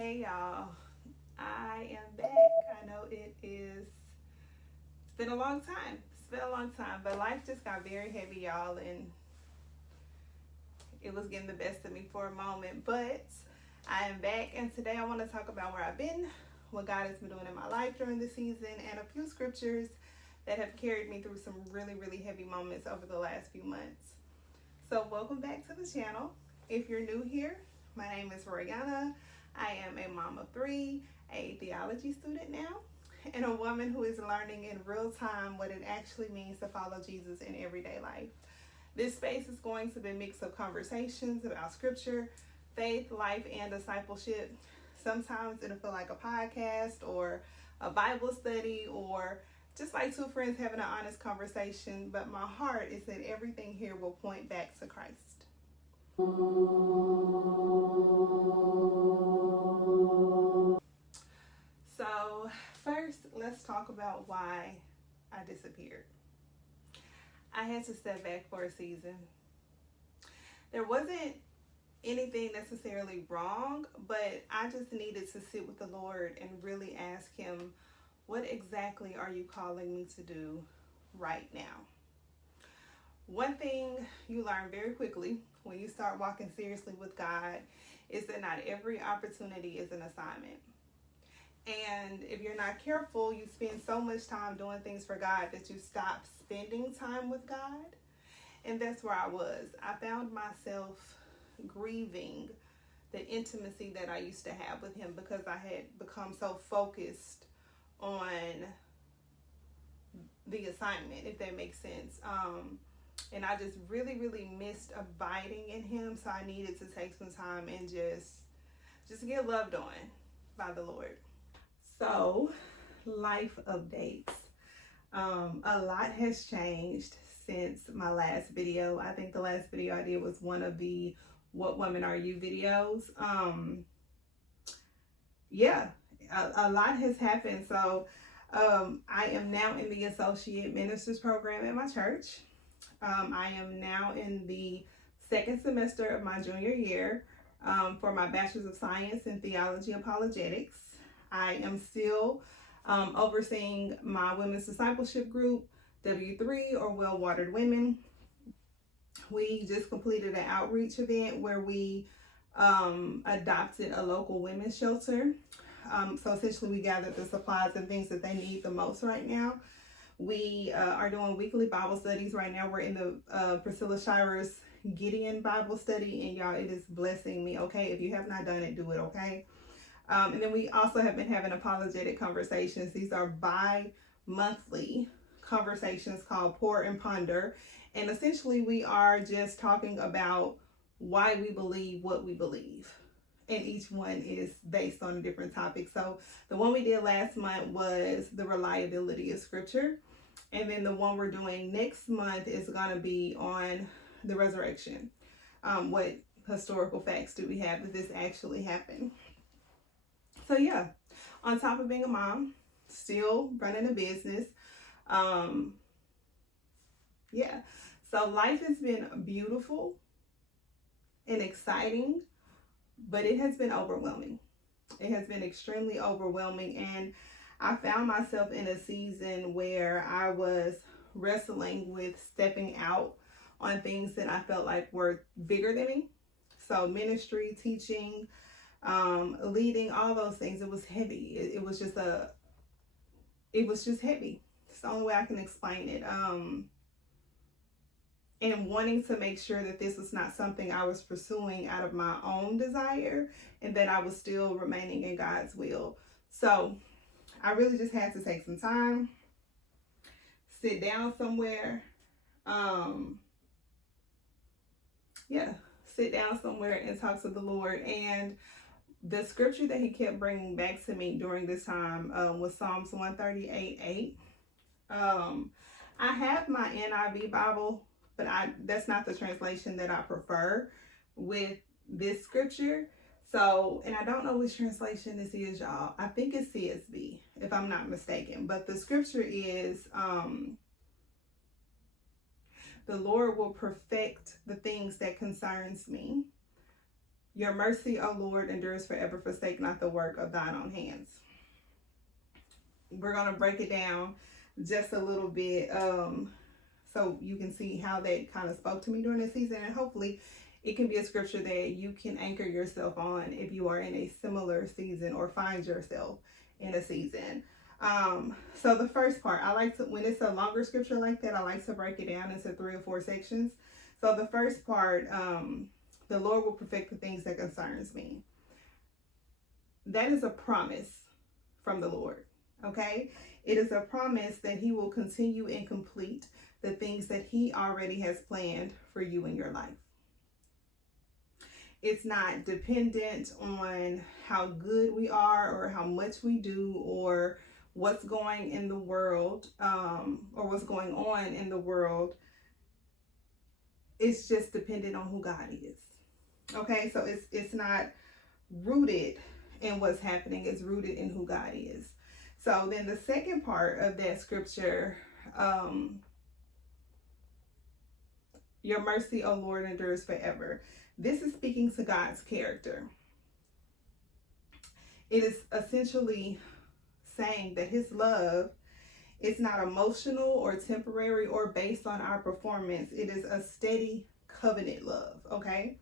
Hey y'all, I am back. I know it's been a long time. It's been a long time, but life just got very heavy, y'all, and it was getting the best of me for a moment. But I am back, and today I want to talk about where I've been, what God has been doing in my life during the season, and a few scriptures that have carried me through some really, really heavy moments over the last few months. So, welcome back to the channel. If you're new here, my name is Royana. I am a mom of three, a theology student now, and a woman who is learning in real time what it actually means to follow Jesus in everyday life. This space is going to be a mix of conversations about scripture, faith, life, and discipleship. Sometimes it'll feel like a podcast or a Bible study or just like two friends having an honest conversation, but my heart is that everything here will point back to Christ. So, first, let's talk about why I disappeared. I had to step back for a season. There wasn't anything necessarily wrong, but I just needed to sit with the Lord and really ask Him, what exactly are you calling me to do right now? One thing you learn very quickly when you start walking seriously with God is that not every opportunity is an assignment. And if you're not careful, you spend so much time doing things for God that you stop spending time with God. And that's where I was. I found myself grieving the intimacy that I used to have with Him because I had become so focused on the assignment, if that makes sense. And I just really, really missed abiding in Him. So I needed to take some time and just get loved on by the Lord. So, life updates. A lot has changed since my last video. I think the last video I did was one of the What Woman Are You videos. A lot has happened. So, I am now in the Associate Ministers program at my church. I am now in the second semester of my junior year for my Bachelor's of Science in Theology Apologetics. I am still overseeing my women's discipleship group, W3 or Well Watered Women. We just completed an outreach event where we adopted a local women's shelter. So essentially we gathered the supplies and things that they need the most right now. We are doing weekly Bible studies right now. We're in the Priscilla Shirer's Gideon Bible study, and y'all, it is blessing me. Okay, if you have not done it, do it. Okay. And then we also have been having apologetic conversations. These are bi-monthly conversations called Pour and Ponder. And essentially we are just talking about why we believe what we believe. And each one is based on a different topic. So the one we did last month was the reliability of scripture. And then the one we're doing next month is going to be on the resurrection. What historical facts do we have that this actually happened? So yeah, on top of being a mom, still running a business. So life has been beautiful and exciting, but it has been overwhelming. It has been extremely overwhelming, and I found myself in a season where I was wrestling with stepping out on things that I felt like were bigger than me. So ministry, teaching, leading, all those things. It was heavy. It was just heavy. It's the only way I can explain it. And wanting to make sure that this was not something I was pursuing out of my own desire and that I was still remaining in God's will. So I really just had to take some time, sit down somewhere, sit down somewhere and talk to the Lord. And the scripture that He kept bringing back to me during this time was Psalms 138:8. I have my NIV Bible, but that's not the translation that I prefer with this scripture. So, and I don't know which translation this is, y'all. I think it's CSB, if I'm not mistaken. But the scripture is, the Lord will perfect the things that concerns me. Your mercy, O Lord, endures forever. Forsake not the work of thine own hands. We're going to break it down just a little bit so you can see how that kind of spoke to me during this season. And hopefully it can be a scripture that you can anchor yourself on if you are in a similar season or find yourself in a season. So the first part, I like to, when it's a longer scripture like that, I like to break it down into 3 or 4 sections. So the first part, the Lord will perfect the things that concerns me. That is a promise from the Lord. Okay, it is a promise that he will continue and complete the things that he already has planned for you in your life. It's not dependent on how good we are or how much we do or what's going in the world or what's going on in the world. It's just dependent on who God is. Okay, so it's not rooted in what's happening. It's rooted in who God is. So then the second part of that scripture, your mercy, O Lord, endures forever. This is speaking to God's character. It is essentially saying that his love is not emotional or temporary or based on our performance. It is a steady covenant love, okay?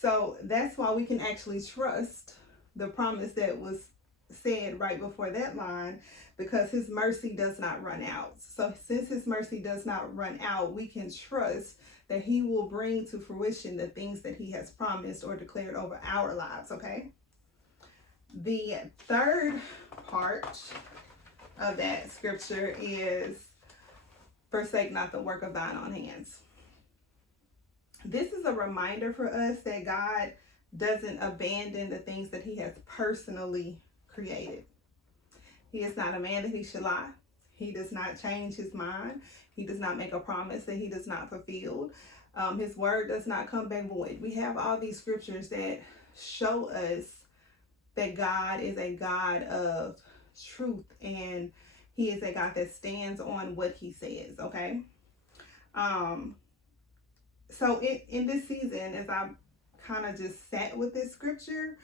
So that's why we can actually trust the promise that was said right before that line, because his mercy does not run out. So since his mercy does not run out, we can trust that he will bring to fruition the things that he has promised or declared over our lives, okay? The third part of that scripture is, forsake not the work of thine own hands. This is a reminder for us that God doesn't abandon the things that he has personally created. He is not a man that he should lie. He does not change his mind. He does not make a promise that he does not fulfill. His word does not come back void. We have all these scriptures that show us that God is a God of truth and he is a God that stands on what he says, okay? So in this season, as I kind of just sat with this scripture,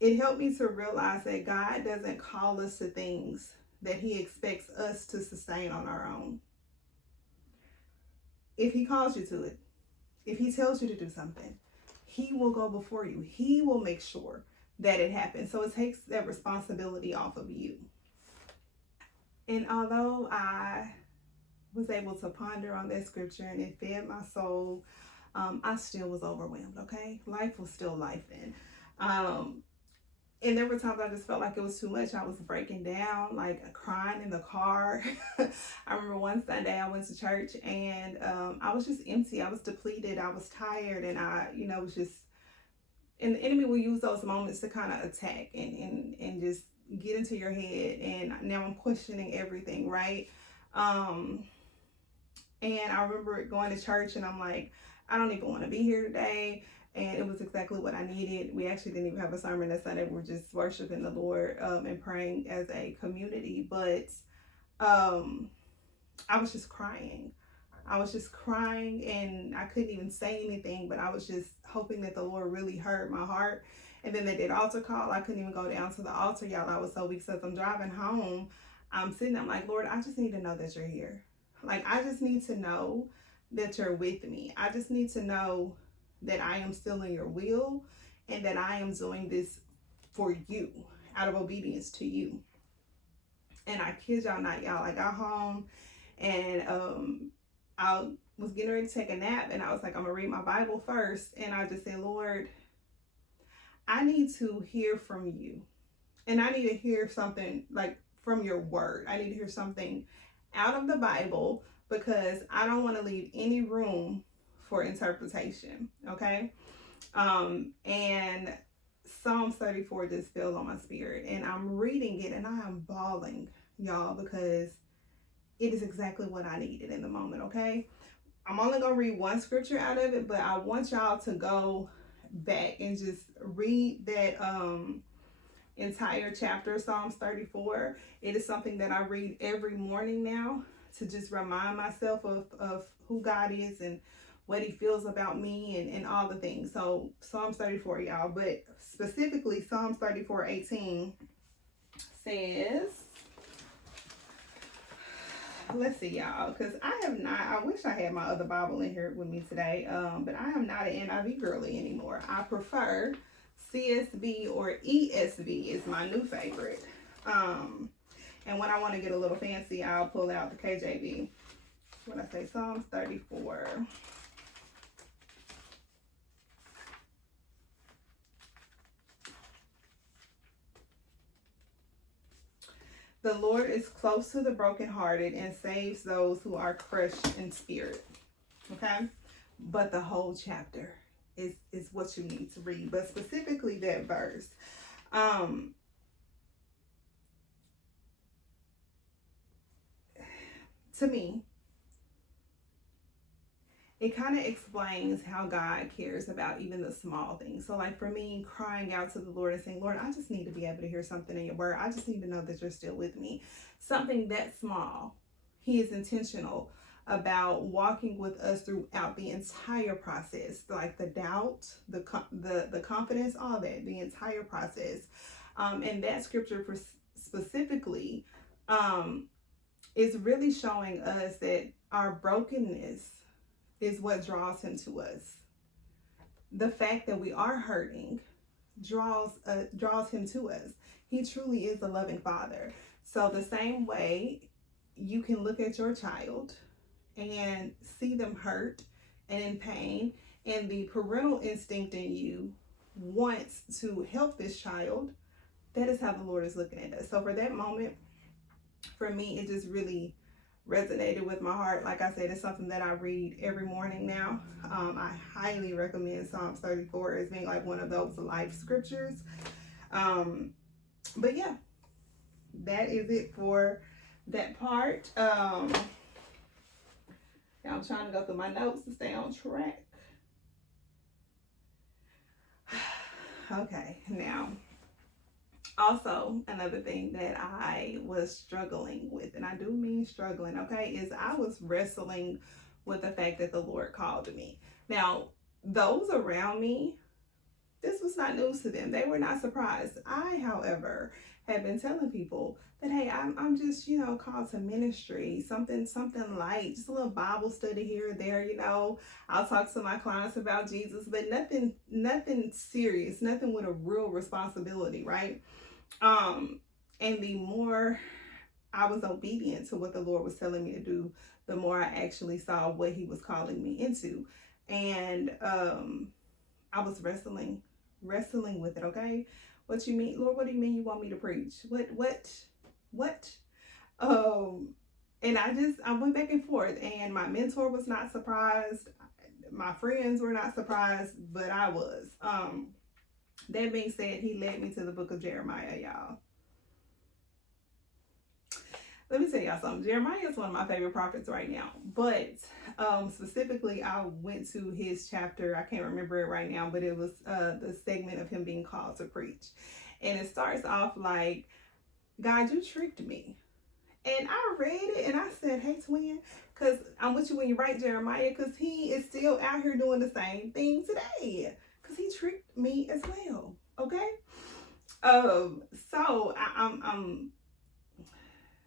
it helped me to realize that God doesn't call us to things that he expects us to sustain on our own. If he calls you to it, if he tells you to do something, he will go before you. He will make sure that it happens. So it takes that responsibility off of you. And although I was able to ponder on that scripture and it fed my soul, I still was overwhelmed, okay? Life was still lifing. And there were times I just felt like it was too much. I was breaking down, like crying in the car. I remember one Sunday I went to church and I was just empty. I was depleted. I was tired and I, was just, and the enemy will use those moments to kind of attack and just get into your head. And now I'm questioning everything, right? And I remember going to church and I'm like, I don't even want to be here today. And it was exactly what I needed. We actually didn't even have a sermon that Sunday. We're just worshiping the Lord and praying as a community. But I was just crying. I was just crying and I couldn't even say anything, but I was just hoping that the Lord really heard my heart. And then they did altar call. I couldn't even go down to the altar, y'all. I was so weak. So as I'm driving home, I'm sitting there, I'm like, Lord, I just need to know that you're here. Like, I just need to know that you're with me. I just need to know that I am still in your will and that I am doing this for you, out of obedience to you. And I kid y'all not, y'all, I got home and I was getting ready to take a nap and I was like, I'm gonna read my Bible first. And I just said, Lord, I need to hear from you. And I need to hear something like from your word. I need to hear something out of the Bible because I don't want to leave any room for interpretation, okay? And Psalms 34 just fell on my spirit and I'm reading it and I am bawling, y'all, because it is exactly what I needed in the moment, okay? I'm only gonna read one scripture out of it, but I want y'all to go back and just read that entire chapter, Psalms 34. It is something that I read every morning now to just remind myself of who God is and what he feels about me and all the things. So Psalms 34, y'all, but specifically Psalms 34:18 says, let's see, y'all, because I wish I had my other Bible in here with me today, but I am not an NIV girly anymore. I prefer CSB or ESV is my new favorite. And when I want to get a little fancy, I'll pull out the KJV. When I say Psalms 34. The Lord is close to the brokenhearted and saves those who are crushed in spirit. Okay? But the whole chapter is what you need to read. But specifically that verse. To me, it kind of explains how God cares about even the small things. So like for me, crying out to the Lord and saying, Lord, I just need to be able to hear something in your word. I just need to know that you're still with me. Something that small. He is intentional about walking with us throughout the entire process, like the doubt, the confidence, all that, the entire process. And that scripture specifically is really showing us that our brokenness is what draws him to us. The fact that we are hurting draws him to us. He truly is a loving father. So the same way you can look at your child and see them hurt and in pain, and the parental instinct in you wants to help this child, that is how the Lord is looking at us. So for that moment, for me, it just really resonated with my heart. Like I said, it's something that I read every morning now. I highly recommend Psalms 34 as being like one of those life scriptures. But yeah, that is it for that part. I'm trying to go through my notes to stay on track. Okay, now also, another thing that I was struggling with, and I do mean struggling, okay, is I was wrestling with the fact that the Lord called me. Now, those around me, this was not news to them. They were not surprised. I, however, had been telling people that, hey, I'm just, called to ministry, something light, just a little Bible study here or there, I'll talk to my clients about Jesus, but nothing serious, nothing with a real responsibility, right? And the more I was obedient to what the Lord was telling me to do, the more I actually saw what he was calling me into. And I was wrestling with it, okay? What you mean, Lord, what do you mean you want me to preach? What? And I went back and forth, and my mentor was not surprised. My friends were not surprised, but I was. That being said, he led me to the book of Jeremiah, y'all. Let me tell y'all something. Jeremiah is one of my favorite prophets right now. But specifically, I went to his chapter. I can't remember it right now, but it was the segment of him being called to preach. And it starts off like, God, you tricked me. And I read it and I said, hey, twin, because I'm with you when you write Jeremiah, because he is still out here doing the same thing today. Because he tricked me as well. Okay? So I'm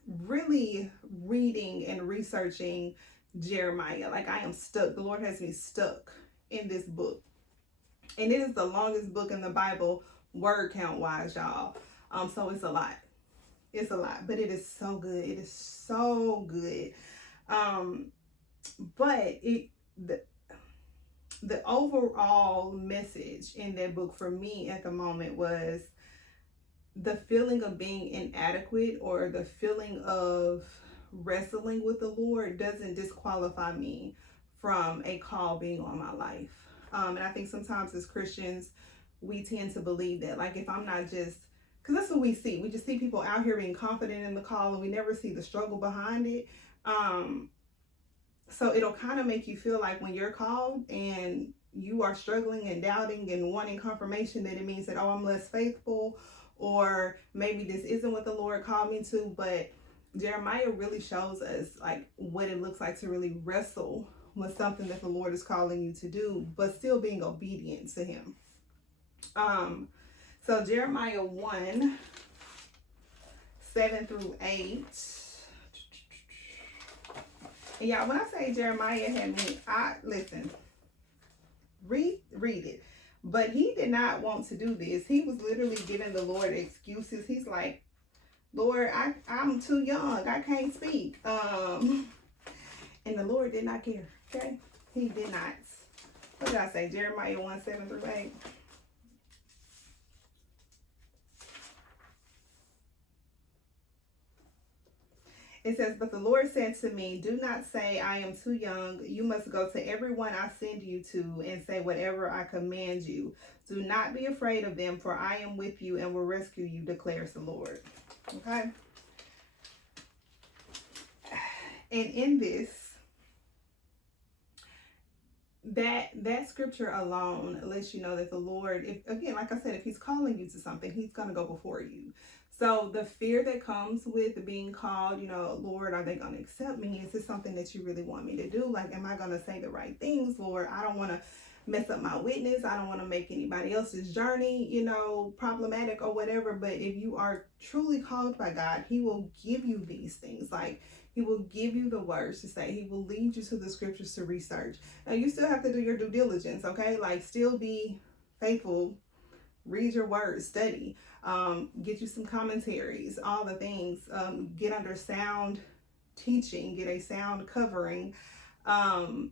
really reading and researching Jeremiah. Like I am stuck. The Lord has me stuck in this book. And it is the longest book in the Bible, word count wise, y'all. So it's a lot. It's a lot, but it is so good. It is so good. But the overall message in that book for me at the moment was the feeling of being inadequate, or the feeling of wrestling with the Lord doesn't disqualify me from a call being on my life. And I think sometimes as Christians, we tend to believe that, like, if I'm not just, because that's what we see. We just see people out here being confident in the call, and we never see the struggle behind it. So it'll kind of make you feel like when you're called and you are struggling and doubting and wanting confirmation, that it means that, oh, I'm less faithful, or maybe this isn't what the Lord called me to. But Jeremiah really shows us like what it looks like to really wrestle with something that the Lord is calling you to do, but still being obedient to him. So Jeremiah 1, 7 through 8. And y'all, when I say Jeremiah had me, read it. But he did not want to do this. He was literally giving the Lord excuses. He's like, Lord, I'm too young. I can't speak. And the Lord did not care. Okay? He did not. What did I say? Jeremiah 1, 7 through 8. It says, but the Lord said to me, do not say I am too young. You must go to everyone I send you to and say whatever I command you. Do not be afraid of them, for I am with you and will rescue you, declares the Lord. Okay? And in this, that scripture alone lets you know that the Lord, like I said, if he's calling you to something, he's going to go before you. So the fear that comes with being called, Lord, are they going to accept me? Is this something that you really want me to do? Like, am I going to say the right things? Lord, I don't want to mess up my witness. I don't want to make anybody else's journey, problematic or whatever. But if you are truly called by God, he will give you these things. Like, he will give you the words to say. He will lead you to the scriptures to research. Now, you still have to do your due diligence, okay? Like, still be faithful. Read your words, study, get you some commentaries, all the things, get under sound teaching, get a sound covering, and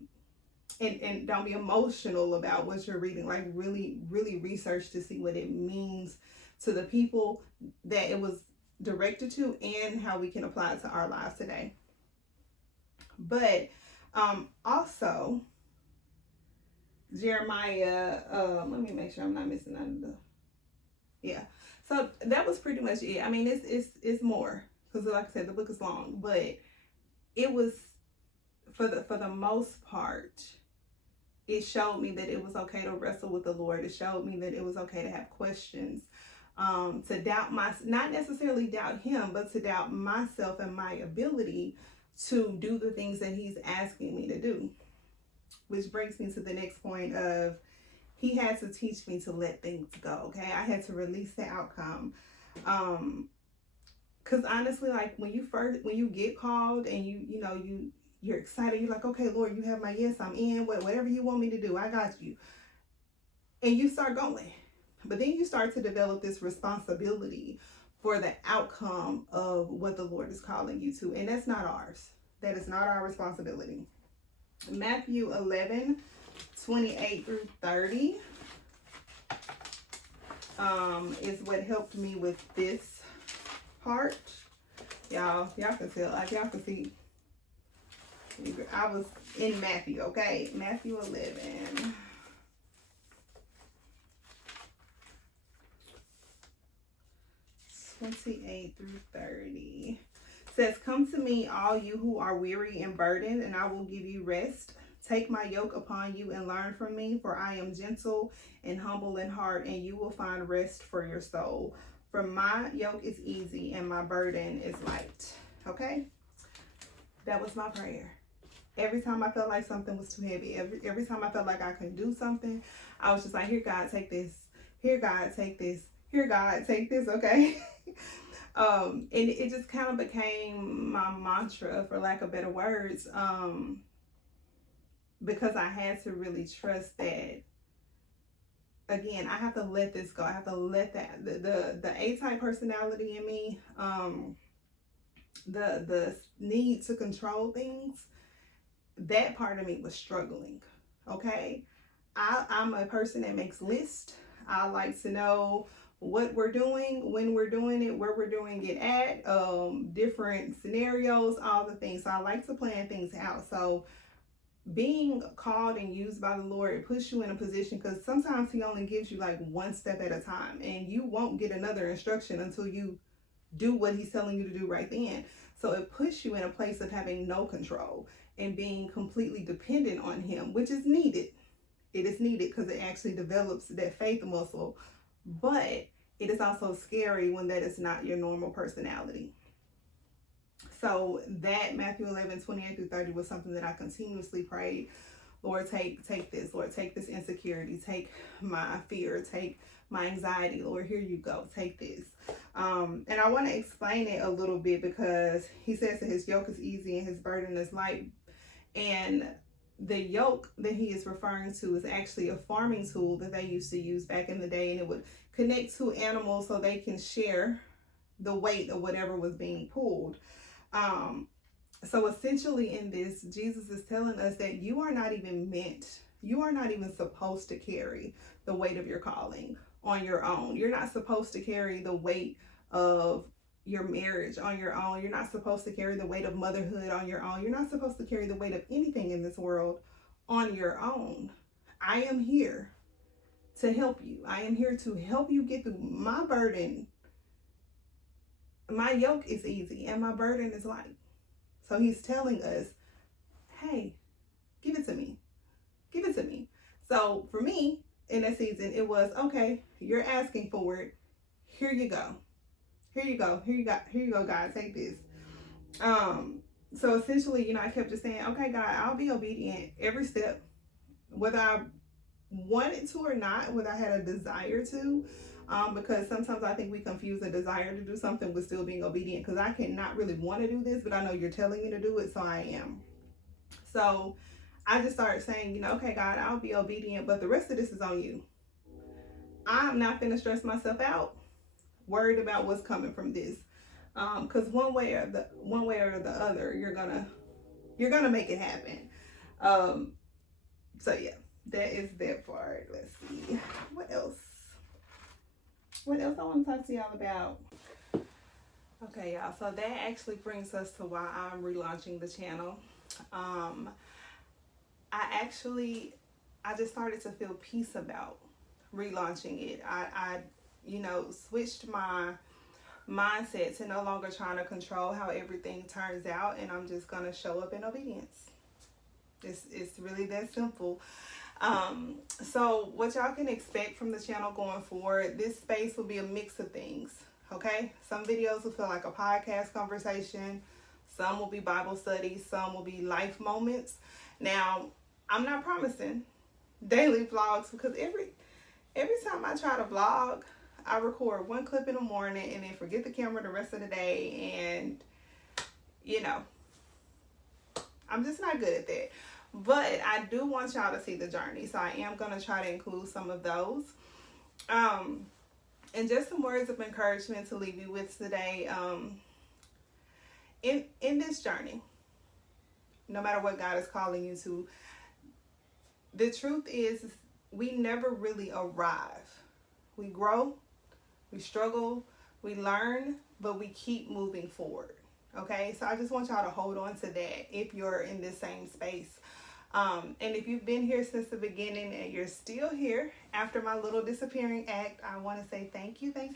don't be emotional about what you're reading. Like, really, really research to see what it means to the people that it was directed to and how we can apply it to our lives today. But also, Jeremiah, let me make sure I'm not missing out of the, yeah. So that was pretty much it. I mean, it's more, because like I said, the book is long, but it was, for the most part, it showed me that it was okay to wrestle with the Lord. It showed me that it was okay to have questions, to doubt not necessarily doubt him, but to doubt myself and my ability to do the things that he's asking me to do. Which brings me to the next point of, he had to teach me to let things go. Okay, I had to release the outcome. Because honestly, like, when you get called and you're excited, you're like, okay, Lord, you have my yes, I'm in. Whatever you want me to do, I got you. And you start going, but then you start to develop this responsibility for the outcome of what the Lord is calling you to, and that's not ours. That is not our responsibility. Matthew 11, 28 through 30 is what helped me with this part. Y'all can tell, like, y'all can see, I was in Matthew, okay? Matthew 11. (28 through 30) says, come to me, all you who are weary and burdened, and I will give you rest. Take my yoke upon you and learn from me, for I am gentle and humble in heart, and you will find rest for your soul. For my yoke is easy and my burden is light. Okay? That was my prayer. Every time I felt like something was too heavy, every time I felt like I couldn't do something, I was just like, here, God, take this. Here, God, take this. Here, God, take this, okay? And it just kind of became my mantra, for lack of better words, because I had to really trust that, again, I have to let this go. I have to let that, the A-type personality in me, the need to control things, that part of me was struggling, okay? I'm a person that makes lists. I like to know what we're doing, when we're doing it, where we're doing it at, different scenarios, all the things. So I like to plan things out. So being called and used by the Lord, it puts you in a position, because sometimes he only gives you like one step at a time, and you won't get another instruction until you do what he's telling you to do right then. So it puts you in a place of having no control and being completely dependent on him, which is needed. It is needed because it actually develops that faith muscle. But it is also scary when that is not your normal personality. So that Matthew 11:28-30 was something that I continuously prayed. Lord, take this. Lord, take this insecurity. Take my fear. Take my anxiety. Lord, here you go. Take this. And I want to explain it a little bit, because he says that his yoke is easy and his burden is light. And the yoke that he is referring to is actually a farming tool that they used to use back in the day, and it would connect two animals so they can share the weight of whatever was being pulled. So essentially in this, Jesus is telling us that you are not even supposed to carry the weight of your calling on your own. You're not supposed to carry the weight of your marriage on your own. You're not supposed to carry the weight of motherhood on your own. You're not supposed to carry the weight of anything in this world on your own. I am here to help you. I am here to help you get through. My burden, my yoke is easy and my burden is light. So he's telling us, hey, give it to me. Give it to me. So for me in that season, it was, okay, you're asking for it. Here you go. Here you go. Here you go, God, take this. So essentially, I kept just saying, okay, God, I'll be obedient every step, whether I wanted to or not, whether I had a desire to, because sometimes I think we confuse a desire to do something with still being obedient, because I cannot really want to do this, but I know you're telling me to do it, so I am. So I just started saying, okay, God, I'll be obedient, but the rest of this is on you. I'm not going to stress myself out, worried about what's coming from this, because one way or the other, you're gonna make it happen. So yeah, that is that part. Let's see what else I want to talk to y'all about. Okay, y'all, so that actually brings us to why I'm relaunching the channel. I just started to feel peace about relaunching it. I switched my mindset to no longer trying to control how everything turns out, and I'm just gonna show up in obedience. It's really that simple. So what y'all can expect from the channel going forward, this space will be a mix of things. Okay, some videos will feel like a podcast conversation, some will be Bible studies, some will be life moments. Now, I'm not promising daily vlogs, because every time I try to vlog, I record one clip in the morning and then forget the camera the rest of the day, and I'm just not good at that. But I do want y'all to see the journey, so I am going to try to include some of those. And just some words of encouragement to leave you with today. In this journey, no matter what God is calling you to, the truth is we never really arrive. We grow, we struggle, we learn, but we keep moving forward. Okay, so I just want y'all to hold on to that if you're in this same space. And if you've been here since the beginning and you're still here after my little disappearing act, I want to say thank you. And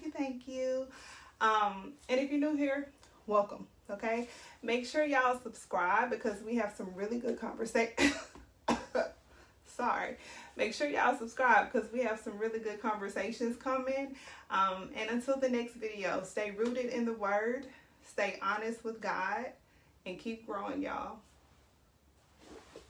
if you're new here, welcome. Okay, make sure y'all subscribe, because we have some really good conversation. Make sure y'all subscribe, because we have some really good conversations coming. And until the next video, stay rooted in the word, stay honest with God, and keep growing, y'all.